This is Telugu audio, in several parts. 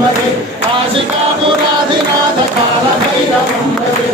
भजे काशिकापुराधिनाथ कालभैरवं भजे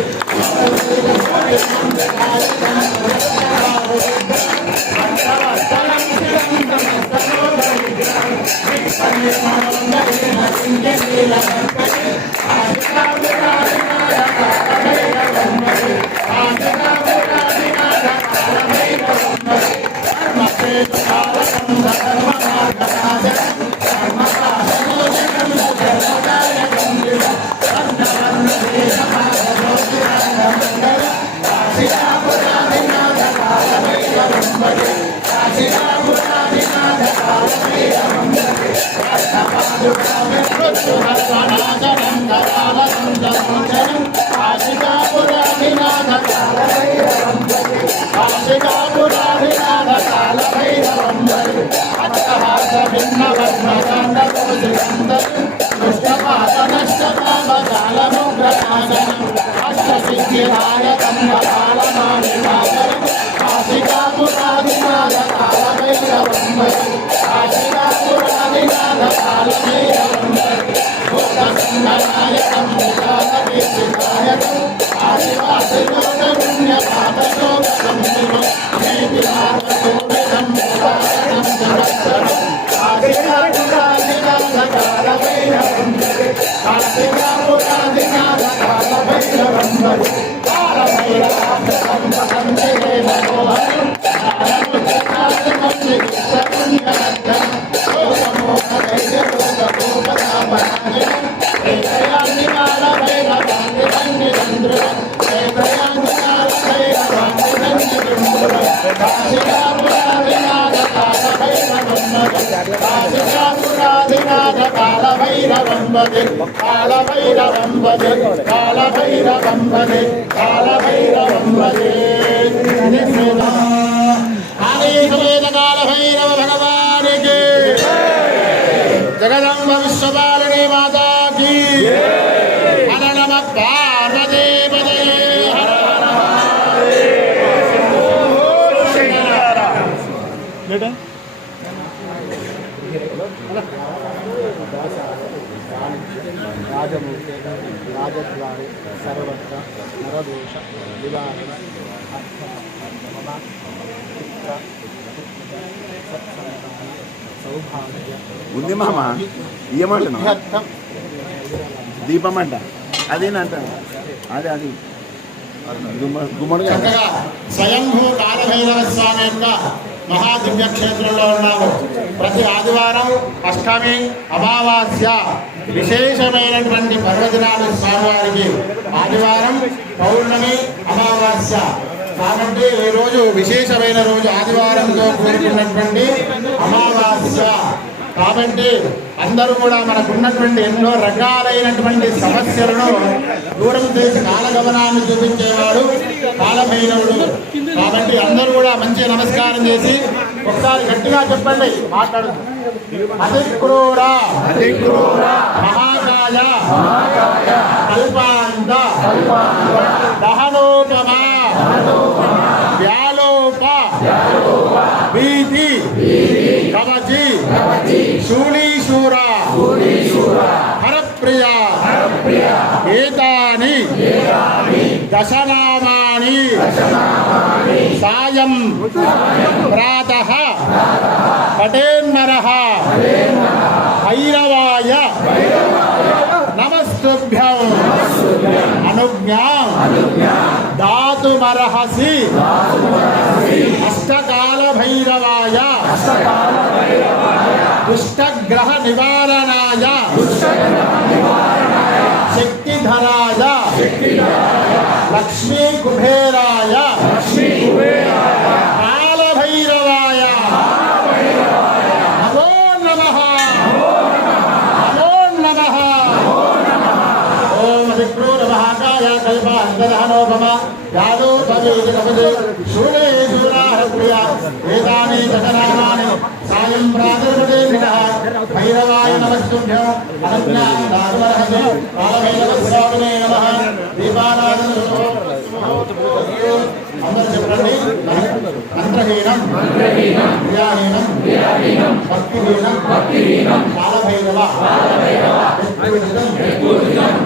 जगदम्ब विश्वपालिनी माता की हर नमः पार्वती पते हर राजमूर्ते राजद्वारे सर्वत्र नरदोष निवारण ఉంది మామ ఇయ్యమంటున్నా దీపం అంట అదేనంట అదే అది స్వయంభూ కాలభైరవ స్వామి యొక్క మహాదివ్య క్షేత్రంలో ఉన్నాము. ప్రతి ఆదివారం అష్టమి అమావాస్య విశేషమైనటువంటి పర్వదినాలు స్వామివారికి. ఆదివారం పౌర్ణమి అమావాస్య కాబట్టి ఈ రోజు విశేషమైన రోజు, ఆదివారంతో కూడుకున్నటువంటి అమావాస్య కాబట్టి అందరూ కూడా మనకున్నటువంటి ఎన్నో రకాలైనటువంటి సమస్యలను దూరం చేసి కాలగమనాన్ని చూపించేవాడు కాలభైరవుడు. కాబట్టి అందరూ కూడా మంచి నమస్కారం చేసి ఒకసారి గట్టిగా చెప్పండి, మాట్లాడుతూ అతిక్రూర మహాకాయ కల్పాంత దహనోపమ వ్యాలోప భీతి కవచి శూళీశూర హరప్రియ ఏతాని దశనామాని సాయం ప్రాతః పఠేన్మరః భైరవాయ నమస్తుభ్యం అనుజ్ఞాం దాతుమర్హసి అష్టకాల భైరవాయ దుష్టగ్రహ నివారణాయ శక్తిధరాయ లక్ష్మీ కుబేరాయ కాలభైరవాయ నమో నమః నమో నమః. ఓం విక్రూర మహాకాయ కల్పాంతదహనోపమ యాదో భవేది కపదే శూలే శూరాహప్రియ వేదాని దశనామాని సాయం ప్రాతర్పదే వినః భైరవాయ నమస్తుభ్యం అనుజ్ఞాం దాతుమర్హసి కాలభైరవ స్వామినే నమః. దీపారాధన అందరూ చెప్పండి. మంత్రహీనం క్రియాహీనం భక్తిహీనం కాలభైరవ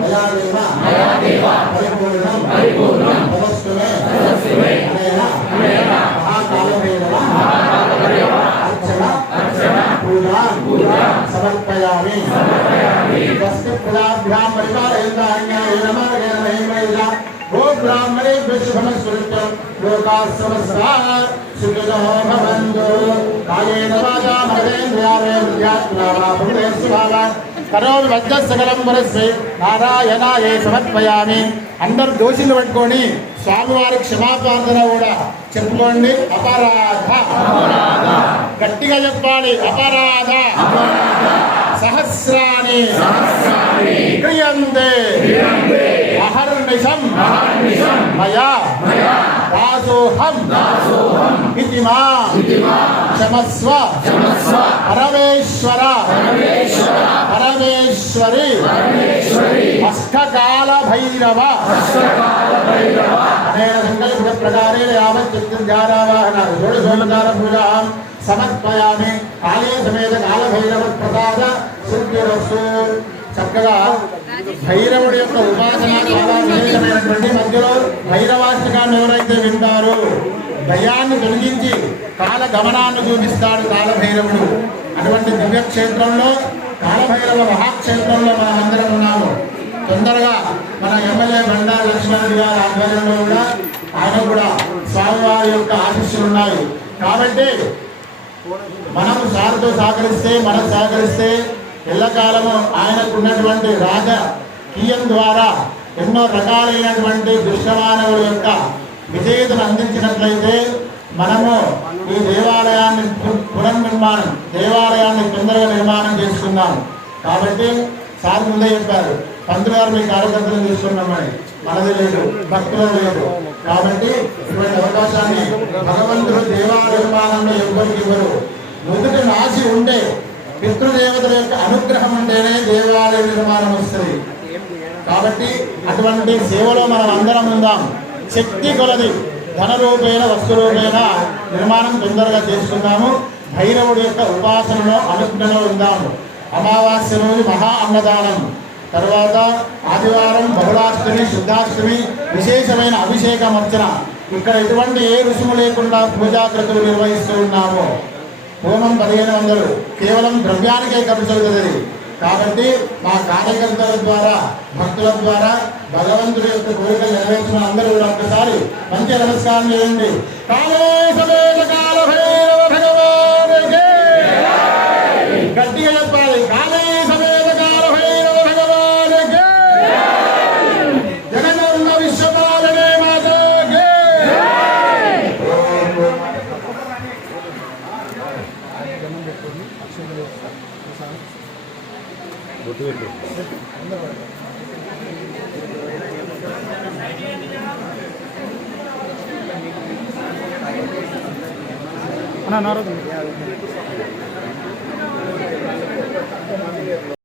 మయాదేవ పరిపూర్ణం తదస్సుమే అనేన మహాకాలభైరవ అర్చన పూజా సమర్పయామి ప్రజాభ్యాం పరిపాలయంతాన్యాయేన మార్గేణ మహిమేన ఓ బ్రాహ్మణే విశ్వమస్వృత్యం లోకాః సమస్తాః సుఖినో భవంతు కాయేన వాచా మనసేంద్రియార్యాత్మనా భూతేస్వభావా కరోమి వద్ద సకలం వరస్వై నారాయణాయే సమర్పయామి. అందరు దోషులు పట్టుకొని స్వామివారి క్షమాప్రార్థన కూడా చెప్పుకోండి. అపరాధ గట్టిగా చెప్పాలి. అపరాధ సహస్రాణి క్రియంతే అహర్నిశం మయా దాసోహం ఇతి మాం క్షమస్వ పరమేశ్వర పరమేశ్వరి అష్టకాల భైరవ అనేన సంకల్ప ప్రకారేణ యావత్ ధ్యానావాహన షోడశోపచార పూజాం సమర్పయామి. కాళే సమేత కాలభైరవ ప్రసాద సిద్ధిరస్తు. చక్కగా భైరవుడి యొక్క ఉపాసన చాలా విశేషమైనటువంటి మధ్యలో భైరవాష్టకాన్ని ఎవరైతే వింటారో భయాన్ని తొలగించి కాల గమనాన్ని చూపిస్తాడు కాలభైరవుడు. అటువంటి దివ్యక్షేత్రంలో కాలభైరవ మహాక్షేత్రంలో మనం అందరం ఉన్నాము. తొందరగా మన ఎమ్మెల్యే బండా లక్ష్మణుడి గారి ఆధ్వర్యంలో కూడా ఆయన కూడా స్వామివారి యొక్క ఆశీస్సులు ఉన్నాయి. కాబట్టి మనం సార్తో సహకరిస్తే మనం సహకరిస్తే ఎల్లకాలము ఆయనకు ఉన్నటువంటి రాజకీయం ద్వారా ఎన్నో రకాలైనటువంటి దుష్టమానవుల యొక్క విజేతను అందించినట్లయితే మనము ఈ దేవాలయాన్ని పునర్నిర్మాణం దేవాలయాన్ని తొందరగా నిర్మాణం చేసుకున్నాము. కాబట్టి సార్ ముందే చెప్పారు, పంతులు గారు మీ కార్యకర్తలు తీసుకున్నామని. మనది లేదు, భక్తులు లేదు. కాబట్టి ఇటువంటి అవకాశాన్ని భగవంతుడు దేవాలయ నిర్మాణంలో ఎవరికి ఇవ్వరు. మొదటి రాసి ఉంటే పితృదేవతల యొక్క అనుగ్రహం ఉంటేనే దేవాలయ నిర్మాణం వస్తుంది. కాబట్టి అటువంటి సేవలో మనం అందరం ఉందాం. శక్తి కొలది ధన రూపేణ వస్తు రూపేణ నిర్మాణం తొందరగా చేసుకుందాము. భైరవుడి యొక్క ఉపాసనలో అనుజ్ఞలో ఉందాము. అమావాస్య రోజు మహా అన్నదానం, తర్వాత ఆదివారం బహుళాష్టమి శుద్ధాష్టమి విశేషమైన అభిషేకం అర్చన. ఇక్కడ ఎటువంటి ఏ రుసుము లేకుండా పూజాకృతులు నిర్వహిస్తూ ఉన్నాము. హోమం 1500 కేవలం ద్రవ్యానికే ఖర్చు అవుతుంది. కాబట్టి మా కార్యకర్తల ద్వారా భక్తుల ద్వారా భగవంతుడి యొక్క కోరికలు నెరవేర్చిన అందరూ కూడా ఒక్కసారి మంచి నమస్కారం చేయండి. కాళే సమేత కాలభైరవ భగవానుకే గట్టిగా చెప్పాలి. కాళే సమేత కాలభైరవ భగవానుకే జగన్మ విశ్వపాలనే మాతకే. అన్న నారదు